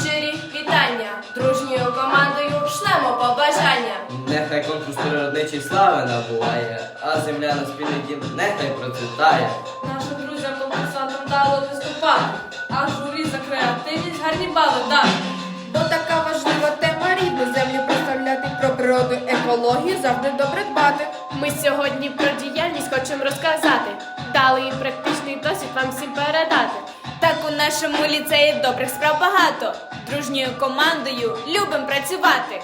щирі вітання, дружньою командою шлемо побажання. Нехай конкурс природничої слави набуває, а земля на спільний дім нехай процвітає. Нашим друзям конкурсантам дало виступати, а журі за креативність гарні бали дати. Бо така важлива тема рідну землю представляти про природу, екологію завжди добре дбати. Ми сьогодні про діяльність хочемо розказати. Дали і практичний досвід вам всім передати. Нашому ліцеї добрих справ багато. Дружньою командою любим працювати.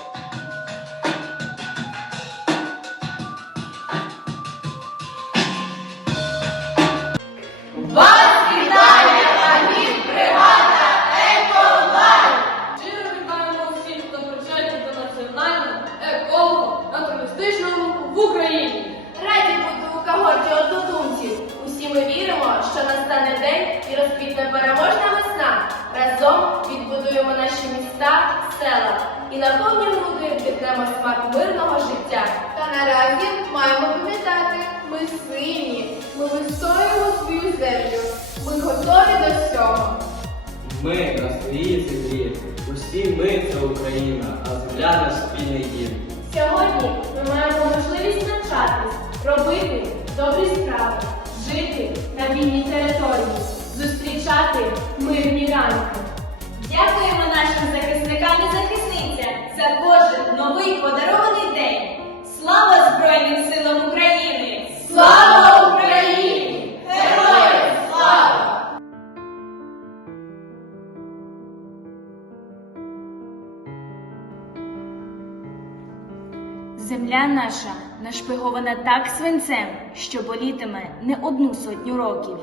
Еколого, натуристичного руху в Україні. Раді бути у когорті однодумців. Усі ми віримо, що настане день і розквітне переможна весна. Разом відбудуємо наші міста, села і на повні груди вдихнемо смак мирного життя. Та наразі маємо пам'ятати, ми сильні, ми вистоюємо свою землю. Ми готові до всього. Ми на своїй землі, усі ми це Україна, а земля наш спільний дім. Сьогодні ми маємо можливість навчатись, робити добрі справи, жити на вільній території, зустрічати мирні ранки. Дякуємо нашим захисникам і захисницям за кожен новий подарований Земля наша нашпигована так свинцем, що болітиме не одну сотню років.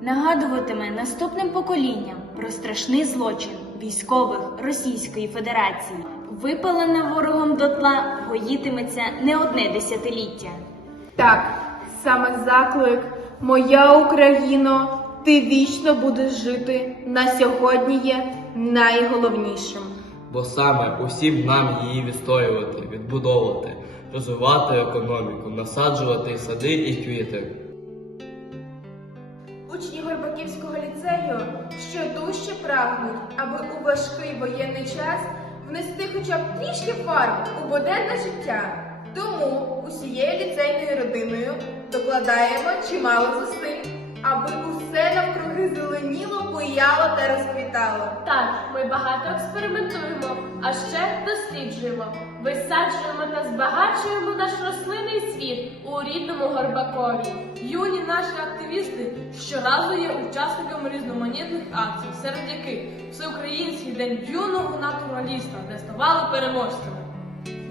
Нагадуватиме наступним поколінням про страшний злочин військових Російської Федерації. Випалена ворогом дотла гоїтиметься не одне десятиліття. Так, саме заклик Моя Україно, ти вічно будеш жити на сьогодні є найголовнішим. Бо саме усім нам її відстоювати, відбудовувати, розвивати економіку, насаджувати сади і квіти. Учні Горбаківського ліцею щодужче прагнуть, аби у важкий воєнний час внести хоча б трішки фарб у буденне життя. Тому усією ліцейною родиною докладаємо чимало зусиль, та розквітало. Так, ми багато експериментуємо, а ще досліджуємо, висаджуємо та збагачуємо наш рослинний світ у рідному Горбакові. Юні наші активісти щоразу є учасниками різноманітних акцій, серед яких Всеукраїнський день юного натураліста, де ставали переможцями.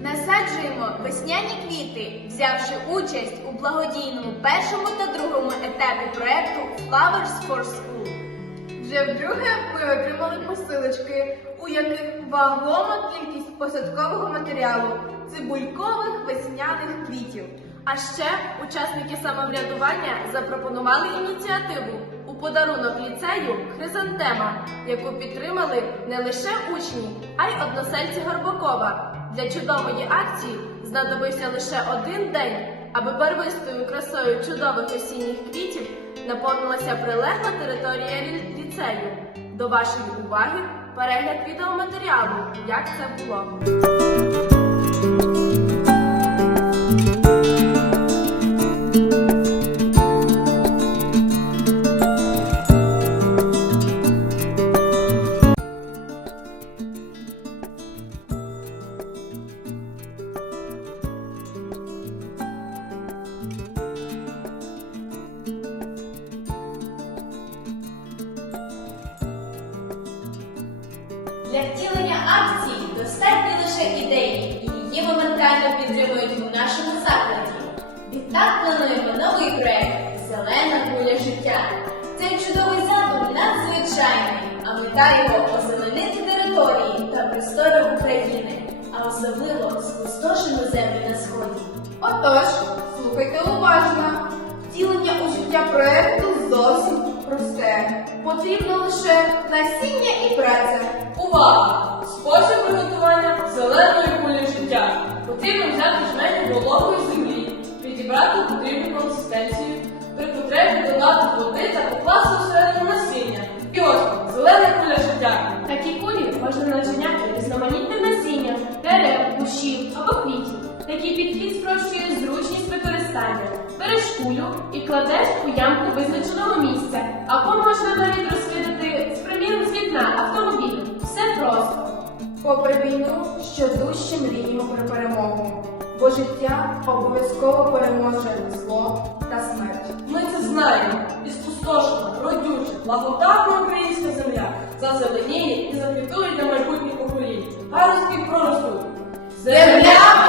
Насаджуємо весняні квіти, взявши участь у благодійному першому та другому етапі проекту Flowers for School. Вже вдруге ми отримали посилочки, у яких вагома кількість посадкового матеріалу, цибулькових весняних квітів. А ще учасники самоврядування запропонували ініціативу у подарунок ліцею Хризантема, яку підтримали не лише учні, а й односельці Горбакова. Для чудової акції знадобився лише один день, аби барвистою красою чудових осінніх квітів наповнилася прилегла територія лі- ліцею. До вашої уваги перегляд відеоматеріалу, як це було. Для втілення акції достатньо лише ідеї, і її моментально підтримують у нашому закладі. Відтак плануємо новий проект Зелена куля життя. Цей чудовий задум надзвичайний, а мета його озеленити території та простори України, а особливо спустошену землю на сході. Отож, слухайте уважно. Втілення у життя проекту зовсім просте. Потрібно лише насіння і праця. Зеленої кулі життя. Потрібно взяти жменю вологої землі, підібрати потрібну консистенцію, при потребі додати води та покласти всередину насіння. І ось зелена куля життя. Такі кулі можна начиняти різноманітне насіння, дерев, кущів або квітів. Такий підхід спрощує зручність використання. Береш кулю і кладеш у ямку визначеного місця, або можна навіть розкидати, з приміром, з вікна автомобілю. Все просто. Попри війну, що дужче мріємо про перемогу, бо життя обов'язково переможе зло та смерть. Ми це знаємо. І спустошена, родюча, благодатна українська земля зазеленіє і заквітує для майбутніх поколінь. Паростки проростуть. Земля